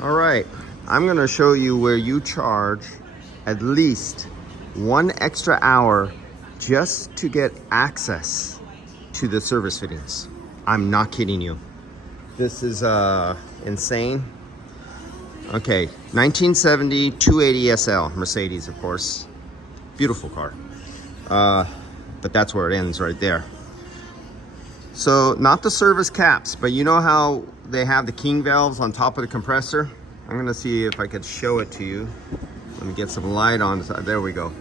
All right, I'm gonna show you where you charge at least 1 extra hour just to get access to the service fittings. I'm not kidding you. This is insane. Okay, 1970 280 SL Mercedes, of course. Beautiful car. But that's where it ends right there. So not the service caps, but you know how they have the king valves on top of the compressor? I'm gonna see if I could show it to you. Let me get some light on. There we go.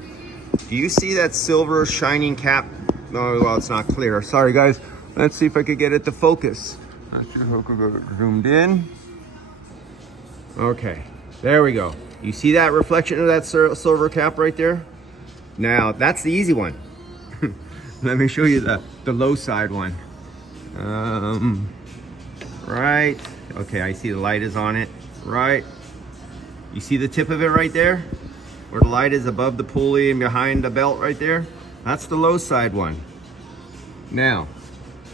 Do you see that silver shining cap? No, well, it's not clear. Sorry guys. Let's see if I could get it to focus. Let's see if I could get zoomed in. Okay, there we go. You see that reflection of that silver cap right there? Now, that's the easy one. Let me show you the low side one. Right. Okay, I see the light is on it. Right. You see the tip of it right there? Where the light is above the pulley and behind the belt right there? That's the low side one. Now,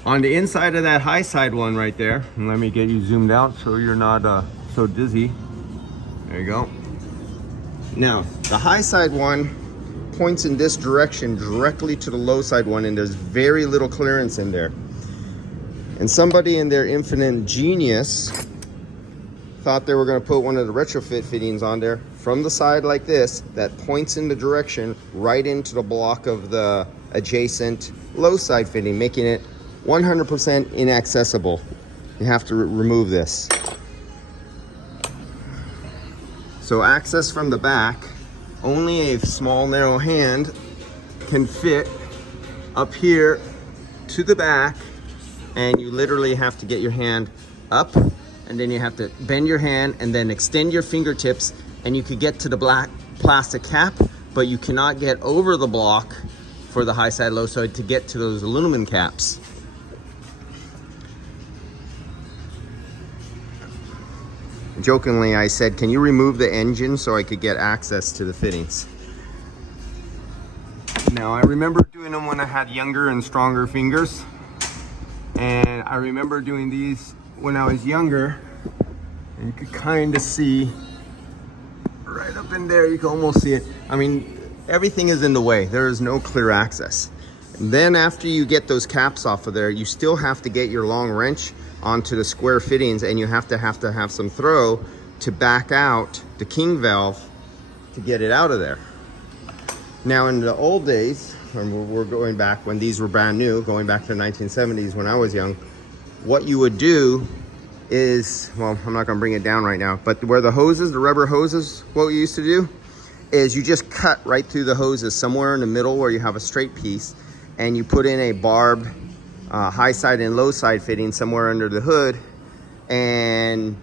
on the inside of that high side one right there, and let me get you zoomed out so you're not so dizzy. There you go. Now, the high side one points in this direction directly to the low side one, and there's very little clearance in there. And somebody in their infinite genius thought they were going to put one of the retrofit fittings on there from the side like this that points in the direction right into the block of the adjacent low side fitting, making it 100% inaccessible. You have to remove this. So access from the back, only a small narrow hand can fit up here to the back, and you literally have to get your hand up, and then you have to bend your hand and then extend your fingertips, and you could get to the black plastic cap, but you cannot get over the block for the high side low side to get to those aluminum caps. Jokingly, I said, can you remove the engine so I could get access to the fittings? Now, I remember doing them when I had younger and stronger fingers. And I remember doing these when I was younger. And you could kind of see right up in there, you can almost see it. I mean, everything is in the way. There is no clear access. And then after you get those caps off of there, you still have to get your long wrench onto the square fittings, and you have to have some throw to back out the king valve to get it out of there. Now in the old days, we're going back when these were brand new, going back to the 1970s when I was young, what you would do is, well, I'm not gonna bring it down right now, but where the hoses, the rubber hoses, what we used to do is you just cut right through the hoses somewhere in the middle where you have a straight piece, and you put in a barbed high side and low side fitting somewhere under the hood, and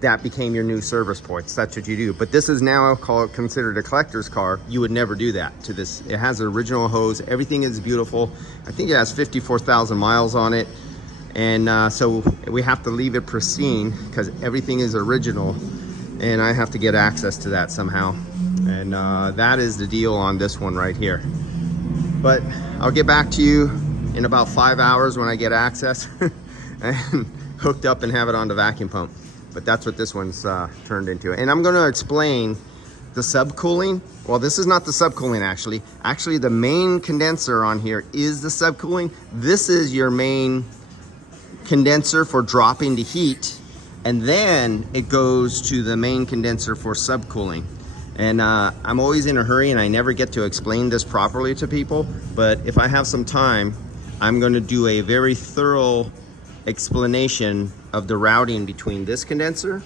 that became your new service points. That's what you do. But this is now considered a collector's car. You would never do that to this. It has the original hose. Everything is beautiful. I think it has 54,000 miles on it. And so we have to leave it pristine because everything is original, and I have to get access to that somehow. And that is the deal on this one right here. But I'll get back to you in about 5 hours when I get access and hooked up and have it on the vacuum pump. But that's what this one's turned into. And I'm gonna explain the subcooling. Well, this is not the subcooling actually. Actually, the main condenser on here is the subcooling. This is your main condenser for dropping the heat, and then it goes to the main condenser for subcooling. And I'm always in a hurry and I never get to explain this properly to people, but if I have some time, I'm going to do a very thorough explanation of the routing between this condenser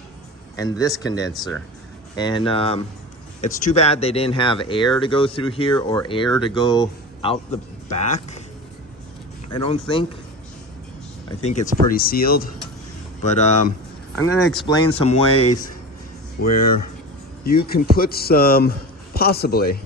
and this condenser. And it's too bad they didn't have air to go through here or air to go out the back. I don't think. I think it's pretty sealed. But I'm going to explain some ways where you can put possibly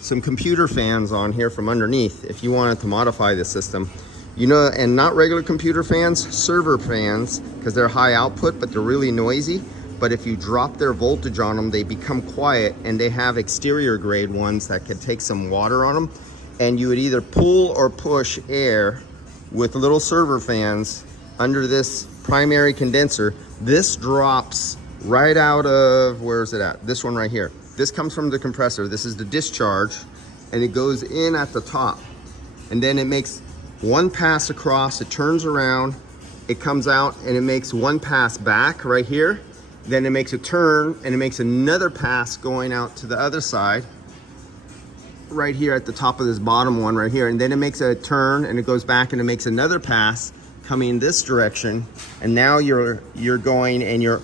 some computer fans on here from underneath if you wanted to modify the system. You know, and not regular computer fans, server fans, because they're high output, but they're really noisy. But if you drop their voltage on them, they become quiet, and they have exterior grade ones that could take some water on them. And you would either pull or push air with little server fans under this primary condenser. This drops right out of, where's it at? This one right here. This comes from the compressor. This is the discharge, and it goes in at the top. And then it makes one pass across, it turns around, it comes out, and it makes one pass back right here. Then it makes a turn, and it makes another pass going out to the other side, right here at the top of this bottom one right here. And then it makes a turn, and it goes back, and it makes another pass coming this direction. And now you're going, and you're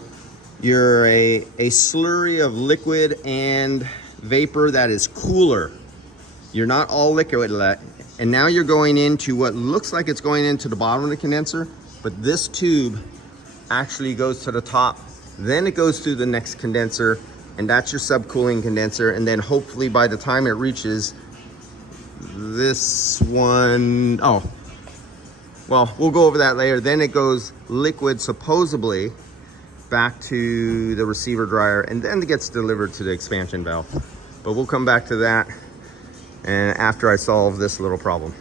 a slurry of liquid and vapor that is cooler. You're not all liquid. And now you're going into what looks like it's going into the bottom of the condenser, but this tube actually goes to the top. Then it goes through the next condenser, and that's your subcooling condenser. And then hopefully by the time it reaches this one, oh, well, we'll go over that later. Then it goes liquid, supposedly, back to the receiver dryer, and then it gets delivered to the expansion valve. But we'll come back to that and after I solve this little problem.